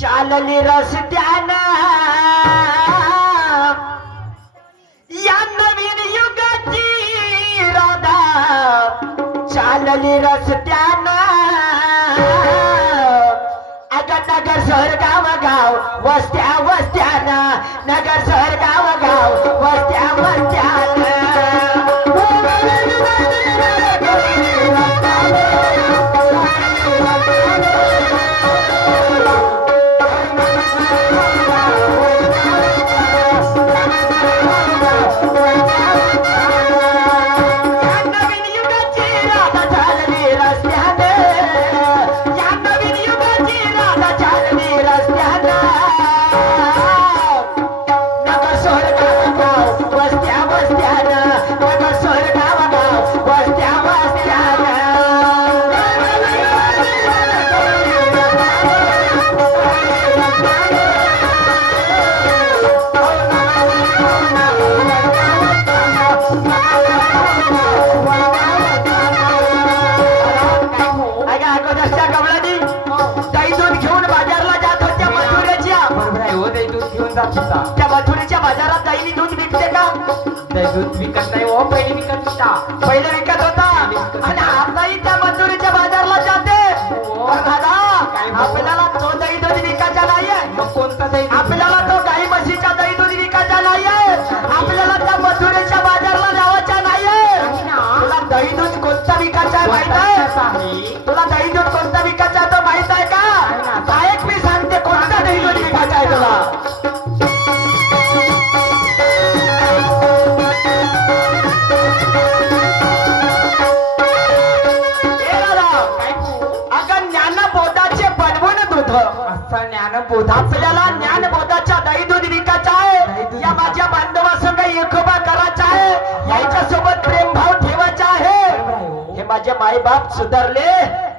चालली रस्त्यानं या नवीन युगाची राधा चालली रस्त्यानं अगं नगर शहर गाव गाव वस्त्या वस्त्यानं नगर शहर गाव गाव वस्त्या वस्त्यानं त्या मथुरेच्या बाजारात गाईनी दूध विकते का? दूध विकत नाही हो, पहिले विकत होता. पहिले विकत होता आणि आताही त्या मथुरेच्या बाजारला जाते. दादा आपल्याला तो दही दूध विकायचा नाहीये. मग कोणता दही? आपल्याला तो गाई म्हशीचा दही दूध विकायचा नाहीये. आपल्याला त्या मथुरेच्या बाजारला जावायचा नाहीये. तुला दही दूध कोणता विकायचा माहित आहे? तुला दही दूध कोणता विकायचा तो माहित आहे का? ऐक मी सांगते कोणता दही दूध विकायचा आहे तुला. आपल्याला ज्ञानबोधाच्या दही दूध विकायचा आहे. या माझ्या बांधवासंग एकोपा करायचा आहे. याच्या सोबत प्रेमभाव ठेवायचा आहे. हे माझे माई बाप सुधारले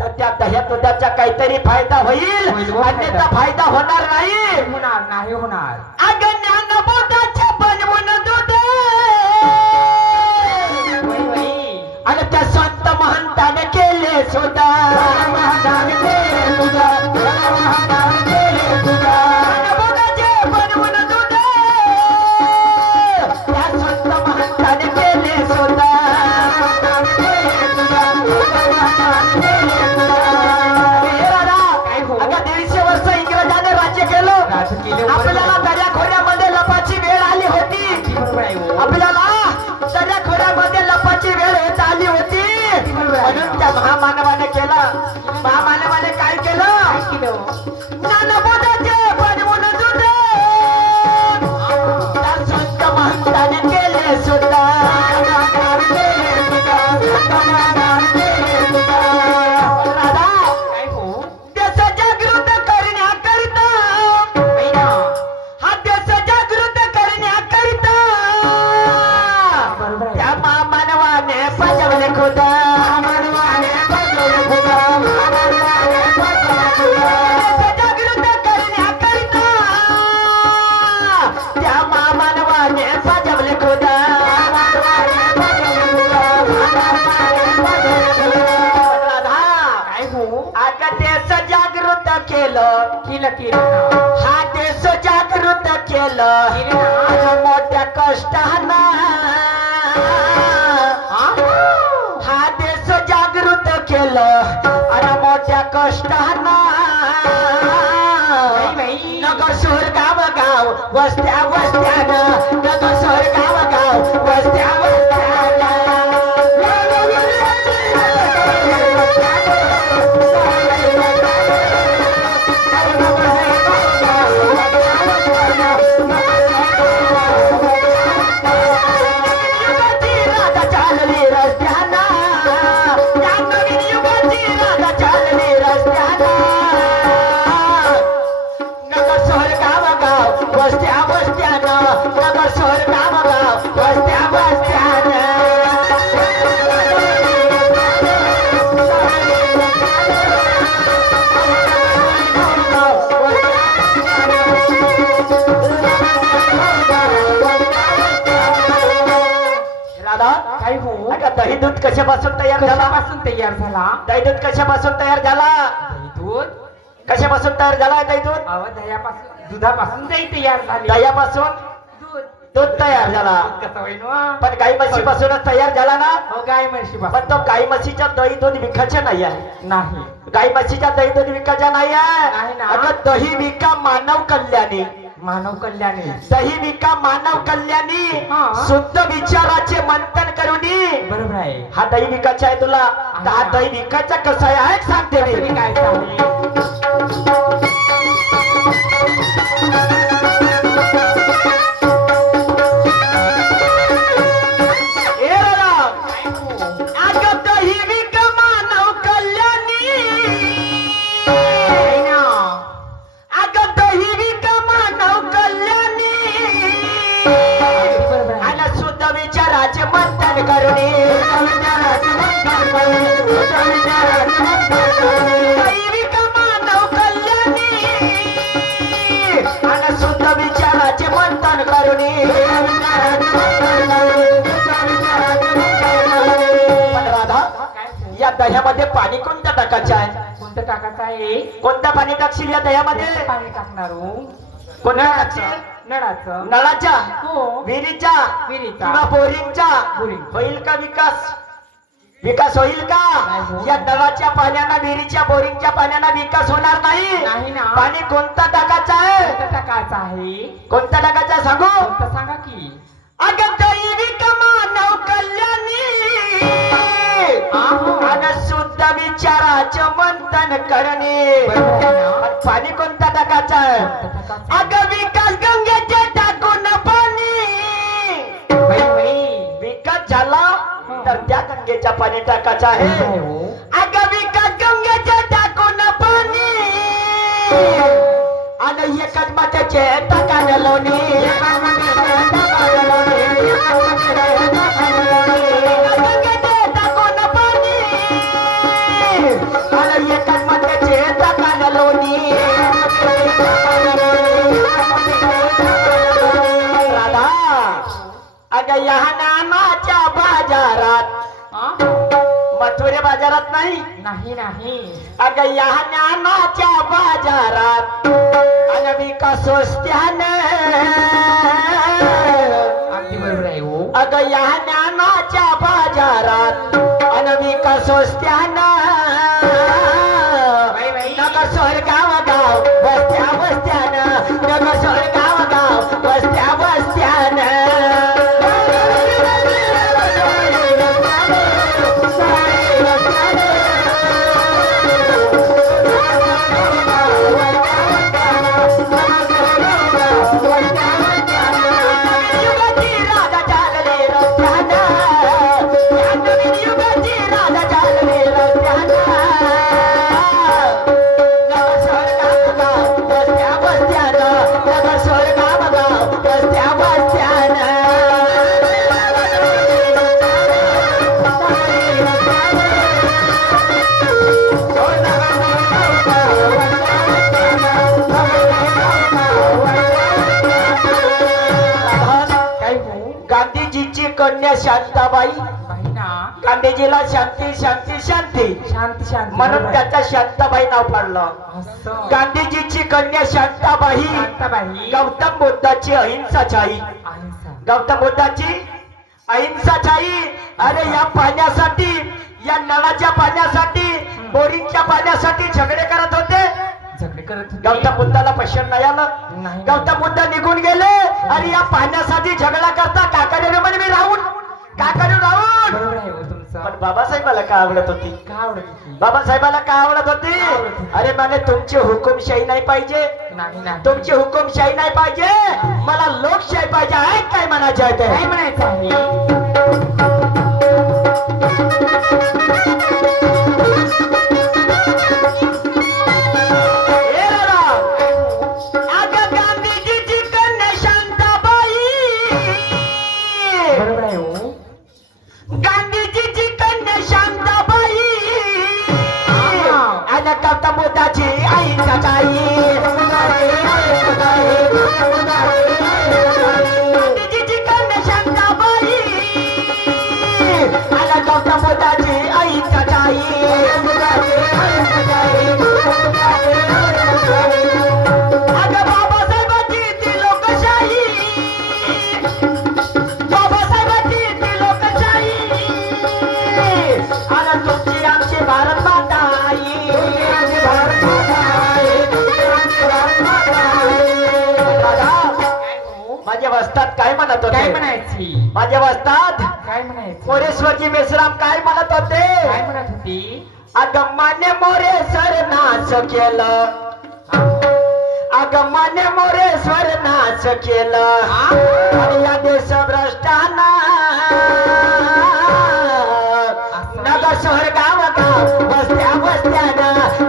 तर त्या दह्या दुधाचा काहीतरी फायदा होईल, अन्यथा फायदा होणार नाही. नाही होणार. अगं ज्ञानबोधाचे बनवून दूध आणि त्या संत महंताने केले सुद्धा आपल्याला दर्याखोऱ्यामध्ये लपाची वेळ आली होती. आपल्याला दर्याखोऱ्यामध्ये लपाची वेळ येत आली होती. म्हणून त्या महामानवाने केलं. महामानवाने काय केलं? ज्ञानबोधाचे बनवून दूध त्या संत महंताने केले सुद्धा. हा देश जागृत केलं मोठ्या कष्टानं. हा देश जागृत केलं आणि मोठ्या कष्टानं. नगर शहर गाव गाव वस्त्या वस्त्यानं नगर शहर गाव गाव वस्त्या वस्त्यानं. दही दूध कशापासून तयार झाला? पासून तयार झाला. दही दूध कशापासून तयार झाला? दही दूध कशापासून तयार झाला आहे ताई दूध? अहो दह्यापासून दुधापासून दही तयार झाली. दह्यापासून दूध दूध तयार झाला. कसं होईल वा? पण गाई म्हशीपासूनच तयार झाला ना. हो गाय म्हशी पण तो गाई म्हशीच्या दही दूध विकायचे नाही आहे. नाही गाई म्हशीच्या दही दूध विकायच्या नाही आहे. नाही ना. अगं दही विका मानव कल्याणी. मानव कल्याणी. दही विका मानव कल्याणी. हा. शुद्ध विचाराचे मंथन करूनी बरोबर आहे. हा दही विकायचा आहे तुला. तर हा दही विकायचा कसा आहे सांगते कसं मी. विकायचं आहे? ए राम, अगं दही विका मानव कल्याणी. आहे ना. अगं दही विका मानव कल्याणी. अगदी बरोबर आहे. आणि शुद्ध विचाराचे मंथन करूनी दैविक मानव कल्याणी. आणि शुद्ध विचाराचे मंथन करूनी. पण राधा, काय? या दह्यामध्ये पाणी कोणत्या टाकायचे आहे? कोणतं टाकायचं आहे? कोणतं पाणी टाकशील या दह्यामध्ये? पाणी टाकणार हो. कोणत्या टाकशील? नळाचं. नळाच्या, हो. विहिरीच्या विहिरीचा. किंवा बोरिंगच्या? बोरिंग. होईल का विकास? विकास होईल का? नाही होत. या नळाच्या पाण्यानं, विहिरीच्या, बोरिंगच्या पाण्यानं विकास होणार नाही. नाही ना. पाणी कोणतं टाकायचं आहे? कोणतं टाकायचं आहे? कोणतं टाकायचं आहे सांगू? कोणतं सांगा की. अगं दैविक मानव कल्याणी. आहो. आणि शुद्ध विचाराचं मंथन करणे. बरोबर आहे ना? पण पाणी कोणतं टाकायचं आहे? कोणतं टाकायचं? अगं विकास गंगेचे टाकून पाणी. बाई, बाई. विकास झाला तर त्या गंगेच्या पाणी टाकायचं बरोबर आहे आहे. हो. अगं विकास गंगेचे टाकून पाणी. आणि एकच मातेचे टाकायला लोणी. गंगेचे टाकून पाणी. आणि एकच मातेचे टाकायला लोणी. राधा, अगं या नानाच्या बाजारात, आ? मथुरे बाजारात नाही, नाही नाही. अगं या नानाच्या बाजारात अनविका स्वस्त्यानं. अगदी बरोबर आहे हो. अगं या नानाच्या बाजारात अनविका स्वस्त्यानं. बाई, बाई. नगर सोर गाव गाव वस्त्या वस्त्यानं. नगर सोर गाव गाव वस्त्या वस्त्यानं. युगाची राधा चालली रस्त्यानं. या नवीन युगाची राधा चालली रस्त्यानं. नगर सोर गाव गाव वस्त्या वस्त्यानं. नगर सोर गाव गाव वस्त्या वस्त्यानं. काय हो? गांधीजीची कन्या शांताबाई. बाई ना. गांधीजीला शांती शांती शांती शांती शांती. म्हणून बरोबर आहे. त्याच्या शांताबाई नाव पडलं. असं. गांधीजीची कन्या शांताबाई शांताबाई. गौतम बुद्धाची अहिंसाचाई. अहिंसा. गौतम बुद्धाची अहिंसाचाई. अरे या पाण्यासाठी, या नळाच्या पाण्यासाठी, बोरिंगच्या पाण्यासाठी झगडे करत होते. झगडे करत होते. गौतम बुद्धाला पश्चिम नाही आलं. नाही. गौतम बुद्ध निघून गेले. अरे या पाण्यासाठी झगडा करता काकाने म्हणे मी राहून, काकाने राहून. बरोबर आहे हो तुमचं. पण बाबासाहेबाला का आवडत होती? का आवडत होती? बाबासाहेबाला का आवडत होती? अरे म्हणे तुमची हुकुमशाही नाही पाहिजे, नाही नाही. तुमची हुकुमशाही नाही पाहिजे, मला लोकशाही पाहिजे. आहे काय म्हणायचे आहे काय ते? म्हणायचं आहे? ए राम, अगं गांधीजीची कन्या शांताबाई. बरोबर आहे हो. गांधीजीची कन्या शांताबाई. आणि गौतम बुद्धाची अहिंसाचाई. गांधीजीची कन्या शांताबाई. आणि गौतम बुद्धाची अहिंसाचाई. वस्ताद काय म्हणत काय होते म्हणायची माझ्या वस्ताद काय म्हणायची मोरेश्वरजी मेश्राम काय म्हणत होते काय म्हणत होती आगमान्य मोरेश्वर नाच केलं आगमान्य मोरेश्वर नाच केलं आणि या देश भ्रष्टाना नग शहर गाव गाव वस्त्या वस्त्यानं